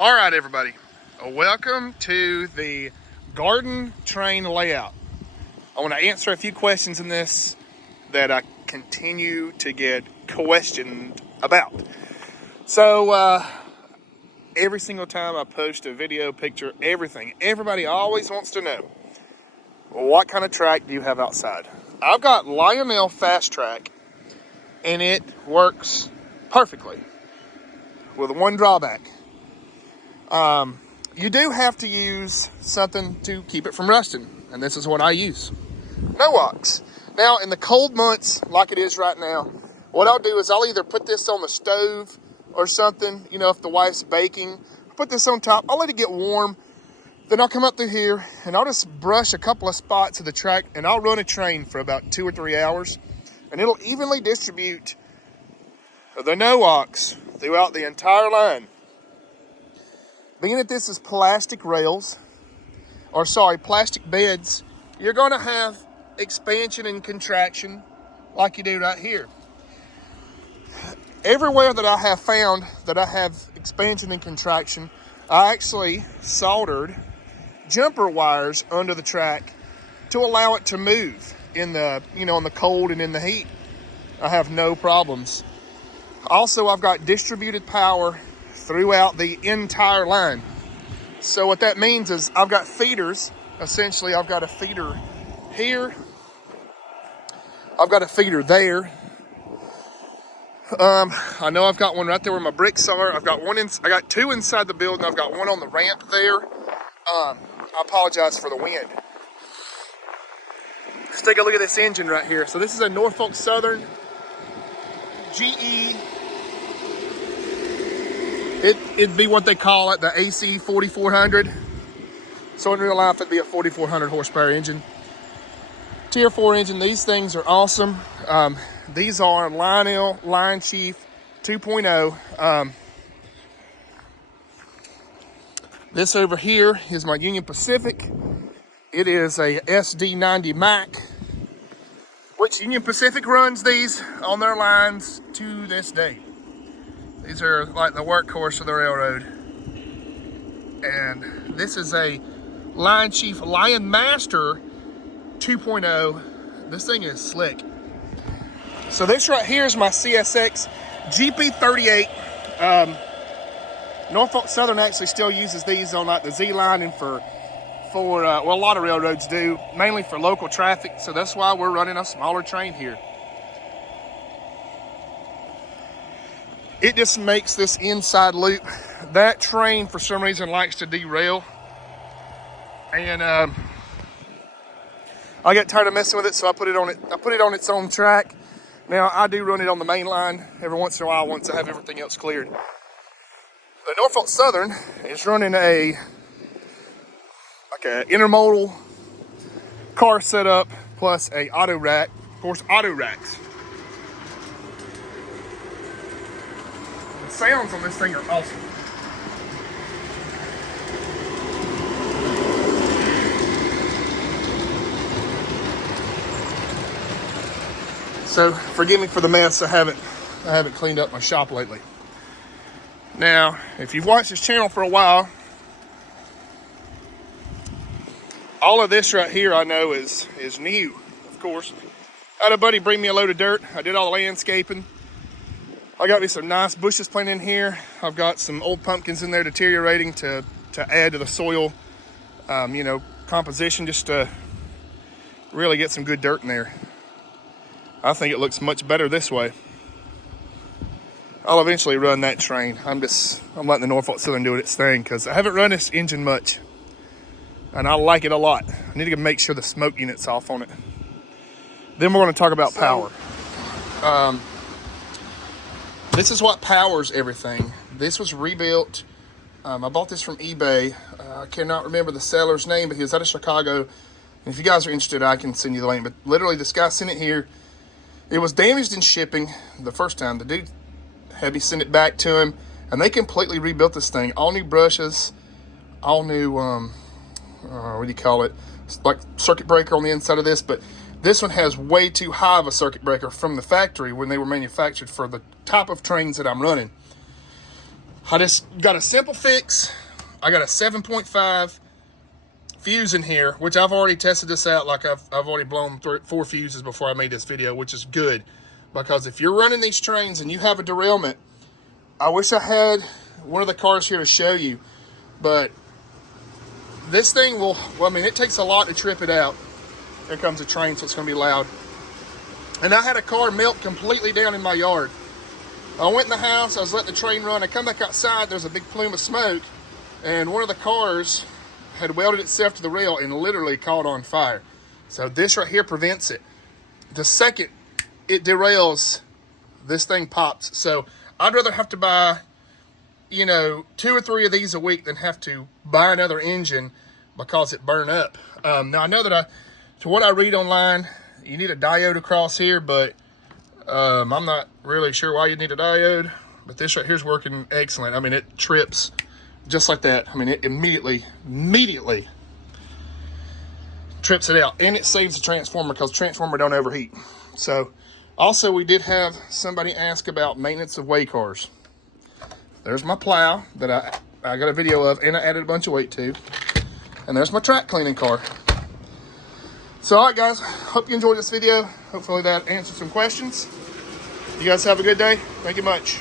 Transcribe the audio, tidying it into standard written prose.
All right, everybody, welcome to the garden train layout. I want to answer a few questions in this that I continue to get questioned about. So every single time I post a video, picture, everything, everybody always wants to know, what kind of track do you have outside? I've got Lionel Fast Track, and it works perfectly with one drawback. You do have to use something to keep it from rusting, and this is what I use. Noox. Now, in the cold months, like it is right now, what I'll do is I'll either put this on the stove or something, if the wife's baking, put this on top, I'll let it get warm, then I'll come up through here, and I'll just brush a couple of spots of the track, and I'll run a train for about 2 or 3 hours, and it'll evenly distribute the Noox throughout the entire line. Being that this is plastic beds, you're going to have expansion and contraction like you do right here. Everywhere that I have found that I have expansion and contraction, I actually soldered jumper wires under the track to allow it to move in the, in the cold and in the heat. I have no problems. Also, I've got distributed power throughout the entire line. So what that means is I've got feeders. Essentially, I've got a feeder here. I've got a feeder there. I know I've got one right there where my bricks are. I got two inside the building. I've got one on the ramp there. I apologize for the wind. Let's take a look at this engine right here. So this is a Norfolk Southern GE. It'd be what they call it, the AC 4400. So in real life, it'd be a 4400 horsepower engine. Tier 4 engine. These things are awesome. These are Lionel Line Chief 2.0. This over here is my Union Pacific. It is a SD90 Mac, which Union Pacific runs these on their lines to this day. These are like the workhorse of the railroad. And this is a Line Chief Lion Master 2.0. This thing is slick. So this right here is my CSX GP38. Norfolk Southern actually still uses these on like the Z line and for a lot of railroads do, mainly for local traffic. So that's why we're running a smaller train here. It just makes this inside loop. That train, for some reason, likes to derail. And I got tired of messing with it, so I put it on its own track. Now, I do run it on the main line every once in a while once I have everything else cleared. The Norfolk Southern is running an intermodal car setup plus a auto rack. Of course, auto racks. Sounds on this thing are awesome. So forgive me for the mess. I haven't cleaned up my shop lately. Now, if you've watched this channel for a while, all of this right here I know is new, of course. I had a buddy bring me a load of dirt. I did all the landscaping. I got me some nice bushes planted in here. I've got some old pumpkins in there deteriorating to add to the soil, composition, just to really get some good dirt in there. I think it looks much better this way. I'll eventually run that train. I'm letting the Norfolk Southern do its thing because I haven't run this engine much, and I like it a lot. I need to make sure the smoke unit's off on it. Then we're going to talk about power. This is what powers everything. This was rebuilt. I bought this from eBay. I cannot remember the seller's name, but he was out of Chicago. And if you guys are interested, I can send you the link. But literally, this guy sent it here. It was damaged in shipping the first time. The dude had me send it back to him, and they completely rebuilt this thing. All new brushes, all new, what do you call it? It's like circuit breaker on the inside of this, but this one has way too high of a circuit breaker from the factory when they were manufactured for the type of trains that I'm running. I just got a simple fix. I got a 7.5 fuse in here, which I've already tested this out. Like I've already blown 4 fuses before I made this video, which is good. Because if you're running these trains and you have a derailment, I wish I had one of the cars here to show you, but this thing will, well, I mean, it takes a lot to trip it out. Here comes a train, so it's gonna be loud. And I had a car melt completely down in my yard. I went in the house, I was letting the train run, I come back outside, there's a big plume of smoke, and one of the cars had welded itself to the rail and literally caught on fire. So this right here prevents it. The second it derails, this thing pops. So I'd rather have to buy, you know, 2 or 3 of these a week than have to buy another engine because it burned up. Now I know that to what I read online, you need a diode across here, but I'm not really sure why you need a diode. But this right here is working excellent. I mean, it trips just like that. I mean, it immediately trips it out, and it saves the transformer because the transformer don't overheat. So also we did have somebody ask about maintenance of way cars. There's my plow that I got a video of, and I added a bunch of weight to, and there's my track cleaning car. So all right guys, hope you enjoyed this video. Hopefully that answered some questions. You guys have a good day. Thank you much.